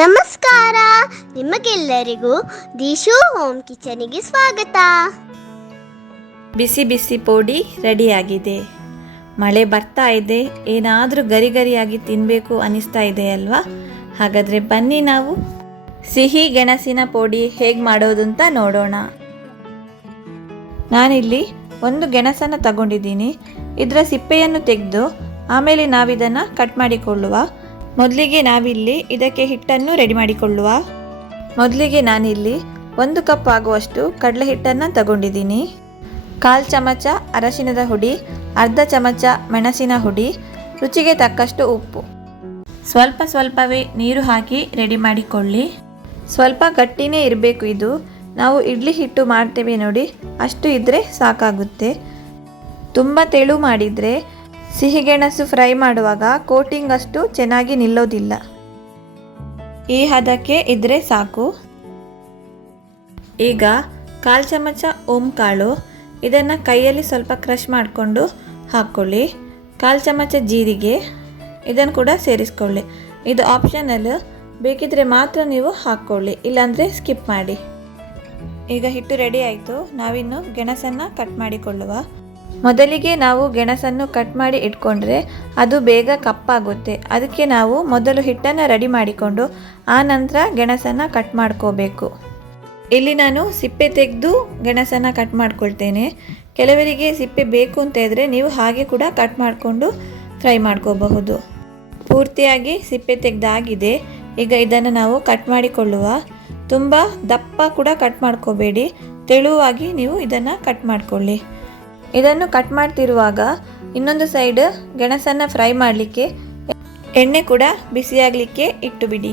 ನಮಸ್ಕಾರ, ನಿಮಗೆಲ್ಲರಿಗೂ ದಿಶು ಹೋಮ್ ಕಿಚನಿಗೆ ಸ್ವಾಗತ. ಬಿಸಿ ಬಿಸಿ ಪೋಡಿ ರೆಡಿಯಾಗಿದೆ. ಮಳೆ ಬರ್ತಾ ಇದೆ, ಏನಾದರೂ ಗರಿ ಗರಿಯಾಗಿ ತಿನ್ನಬೇಕು ಅನಿಸ್ತಾ ಇದೆ ಅಲ್ವಾ? ಹಾಗಾದರೆ ಬನ್ನಿ ನಾವು ಸಿಹಿ ಗೆಣಸಿನ ಪೋಡಿ ಹೇಗೆ ಮಾಡೋದು ಅಂತ ನೋಡೋಣ. ನಾನಿಲ್ಲಿ ಒಂದು ಗೆಣಸನ್ನು ತಗೊಂಡಿದ್ದೀನಿ. ಇದರ ಸಿಪ್ಪೆಯನ್ನು ತೆಗೆದು ಆಮೇಲೆ ನಾವಿದನ್ನು ಕಟ್ ಮಾಡಿಕೊಳ್ಳುವ. ಮೊದಲಿಗೆ ನಾವಿಲ್ಲಿ ಇದಕ್ಕೆ ಹಿಟ್ಟನ್ನು ರೆಡಿ ಮಾಡಿಕೊಳ್ಳುವ. ಮೊದಲಿಗೆ ನಾನಿಲ್ಲಿ 1 ಕಪ್ ಆಗುವಷ್ಟು ಕಡಲೆ ಹಿಟ್ಟನ್ನು ತಗೊಂಡಿದ್ದೀನಿ. 1/4 ಚಮಚ ಅರಶಿನದ ಹುಡಿ, ಅರ್ಧ ಚಮಚ ಮೆಣಸಿನ ಹುಡಿ, ರುಚಿಗೆ ತಕ್ಕಷ್ಟು ಉಪ್ಪು, ಸ್ವಲ್ಪವೇ ನೀರು ಹಾಕಿ ರೆಡಿ ಮಾಡಿಕೊಳ್ಳಿ. ಸ್ವಲ್ಪ ಗಟ್ಟಿನೇ ಇರಬೇಕು ಇದು. ನಾವು ಇಡ್ಲಿ ಹಿಟ್ಟು ಮಾಡ್ತೇವೆ ನೋಡಿ, ಅಷ್ಟು ಇದ್ದರೆ ಸಾಕಾಗುತ್ತೆ. ತುಂಬ ತೆಳು ಮಾಡಿದರೆ ಸಿಹಿಗೆಣಸು ಫ್ರೈ ಮಾಡುವಾಗ ಕೋಟಿಂಗ್ ಅಷ್ಟು ಚೆನ್ನಾಗಿ ನಿಲ್ಲೋದಿಲ್ಲ. ಈ ಹದಕ್ಕೆ ಇದ್ರೆ ಸಾಕು. ಈಗ 1/4 ಚಮಚ ಓಂ ಕಾಳು, ಇದನ್ನು ಕೈಯಲ್ಲಿ ಸ್ವಲ್ಪ ಕ್ರಷ್ ಮಾಡಿಕೊಂಡು ಹಾಕ್ಕೊಳ್ಳಿ. 1/4 ಚಮಚ ಜೀರಿಗೆ, ಇದನ್ನು ಕೂಡ ಸೇರಿಸ್ಕೊಳ್ಳಿ. ಇದು ಆಪ್ಷನಲ್, ಬೇಕಿದ್ರೆ ಮಾತ್ರ ನೀವು ಹಾಕ್ಕೊಳ್ಳಿ, ಇಲ್ಲಾಂದರೆ ಸ್ಕಿಪ್ ಮಾಡಿ. ಈಗ ಹಿಟ್ಟು ರೆಡಿ ಆಯಿತು. ನಾವಿನ್ನು ಗೆಣಸನ್ನು ಕಟ್ ಮಾಡಿಕೊಳ್ಳುವ. ಮೊದಲಿಗೆ ನಾವು ಗೆಣಸನ್ನು ಕಟ್ ಮಾಡಿ ಇಟ್ಕೊಂಡ್ರೆ ಅದು ಬೇಗ ಕಪ್ಪಾಗುತ್ತೆ. ಅದಕ್ಕೆ ನಾವು ಮೊದಲು ಹಿಟ್ಟನ್ನು ರೆಡಿ ಮಾಡಿಕೊಂಡು ಆ ನಂತರ ಗೆಣಸನ್ನು ಕಟ್ ಮಾಡ್ಕೋಬೇಕು. ಇಲ್ಲಿ ನಾನು ಸಿಪ್ಪೆ ತೆಗೆದು ಗೆಣಸನ್ನು ಕಟ್ ಮಾಡ್ಕೊಳ್ತೇನೆ. ಕೆಲವರಿಗೆ ಸಿಪ್ಪೆ ಬೇಕು ಅಂತ ಇದ್ದರೆ ನೀವು ಹಾಗೆ ಕೂಡ ಕಟ್ ಮಾಡಿಕೊಂಡು ಫ್ರೈ ಮಾಡ್ಕೋಬಹುದು. ಪೂರ್ತಿಯಾಗಿ ಸಿಪ್ಪೆ ತೆಗೆದಾಗಿದೆ. ಈಗ ಇದನ್ನು ನಾವು ಕಟ್ ಮಾಡಿಕೊಳ್ಳುವ. ತುಂಬ ದಪ್ಪ ಕೂಡ ಕಟ್ ಮಾಡ್ಕೋಬೇಡಿ, ತೆಳುವಾಗಿ ನೀವು ಇದನ್ನು ಕಟ್ ಮಾಡಿಕೊಳ್ಳಿ. ಇದನ್ನು ಕಟ್ ಮಾಡ್ತಿರುವಾಗ ಇನ್ನೊಂದು ಸೈಡ್ ಗೆಣಸನ್ನು ಫ್ರೈ ಮಾಡಲಿಕ್ಕೆ ಎಣ್ಣೆ ಕೂಡ ಬಿಸಿಯಾಗಲಿಕ್ಕೆ ಇಟ್ಟು ಬಿಡಿ.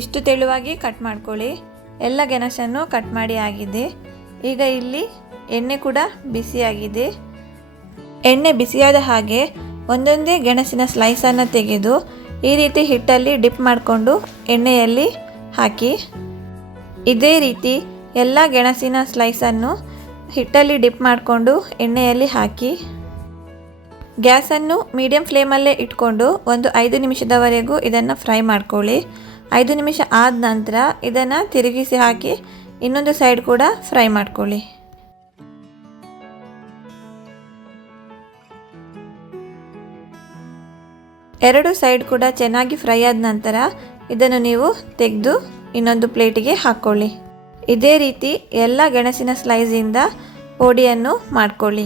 ಇಷ್ಟು ತೆಳುವಾಗಿ ಕಟ್ ಮಾಡ್ಕೊಳ್ಳಿ. ಎಲ್ಲ ಗೆಣಸನ್ನು ಕಟ್ ಮಾಡಿ ಆಗಿದೆ. ಈಗ ಇಲ್ಲಿ ಎಣ್ಣೆ ಕೂಡ ಬಿಸಿಯಾಗಿದೆ. ಎಣ್ಣೆ ಬಿಸಿಯಾದ ಹಾಗೆ ಒಂದೊಂದೇ ಗೆಣಸಿನ ಸ್ಲೈಸನ್ನು ತೆಗೆದು ಈ ರೀತಿ ಹಿಟ್ಟಲ್ಲಿ ಡಿಪ್ ಮಾಡಿಕೊಂಡು ಎಣ್ಣೆಯಲ್ಲಿ ಹಾಕಿ. ಇದೇ ರೀತಿ ಎಲ್ಲ ಗೆಣಸಿನ ಸ್ಲೈಸನ್ನು ಹಿಟ್ಟಲ್ಲಿ ಡಿಪ್ ಮಾಡಿಕೊಂಡು ಎಣ್ಣೆಯಲ್ಲಿ ಹಾಕಿ. ಗ್ಯಾಸನ್ನು ಮೀಡಿಯಂ ಫ್ಲೇಮಲ್ಲೇ ಇಟ್ಕೊಂಡು ಒಂದು 5 ನಿಮಿಷದವರೆಗೂ ಇದನ್ನು ಫ್ರೈ ಮಾಡ್ಕೊಳ್ಳಿ. 5 ನಿಮಿಷ ಆದ ನಂತರ ಇದನ್ನು ತಿರುಗಿಸಿ ಹಾಕಿ ಇನ್ನೊಂದು ಸೈಡ್ ಕೂಡ ಫ್ರೈ ಮಾಡ್ಕೊಳ್ಳಿ. ಎರಡು ಸೈಡ್ ಕೂಡ ಚೆನ್ನಾಗಿ ಫ್ರೈ ಆದ ನಂತರ ಇದನ್ನು ನೀವು ತೆಗೆದು ಇನ್ನೊಂದು ಪ್ಲೇಟಿಗೆ ಹಾಕ್ಕೊಳ್ಳಿ. ಇದೇ ರೀತಿ ಎಲ್ಲ ಗೆಣಸಿನ ಸ್ಲೈಸಿಂದ ಪೋಡಿಯನ್ನು ಮಾಡ್ಕೊಳ್ಳಿ.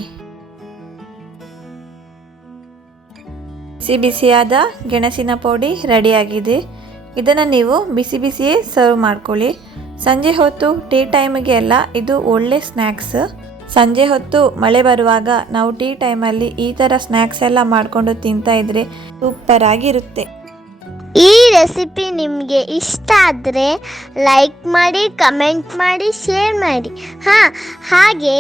ಬಿಸಿಯಾದ ಗೆಣಸಿನ ಪೋಡಿ ರೆಡಿಯಾಗಿದೆ. ಇದನ್ನು ನೀವು ಬಿಸಿ ಬಿಸಿಯೇ ಸರ್ವ್ ಮಾಡ್ಕೊಳ್ಳಿ. ಸಂಜೆ ಹೊತ್ತು ಟೀ ಟೈಮಿಗೆ ಎಲ್ಲ ಇದು ಒಳ್ಳೆ ಸ್ನ್ಯಾಕ್ಸ್. ಸಂಜೆ ಹೊತ್ತು ಮಳೆ ಬರುವಾಗ ನಾವು ಟೀ ಟೈಮಲ್ಲಿ ಈ ಥರ ಸ್ನ್ಯಾಕ್ಸ್ ಎಲ್ಲ ಮಾಡಿಕೊಂಡು ತಿಂತಾ ಇದ್ರೆ ಸೂಪರ್ ಆಗಿರುತ್ತೆ. ಈ ರೆಸಿಪಿ ನಿಮಗೆ ಇಷ್ಟ ಆದರೆ ಲೈಕ್ ಮಾಡಿ, ಕಮೆಂಟ್ ಮಾಡಿ, ಶೇರ್ ಮಾಡಿ. ಹಾಗೆ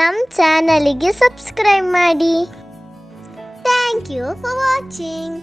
ನಮ್ಮ ಚಾನಲಿಗೆ ಸಬ್ಸ್ಕ್ರೈಬ್ ಮಾಡಿ. Thank you for watching.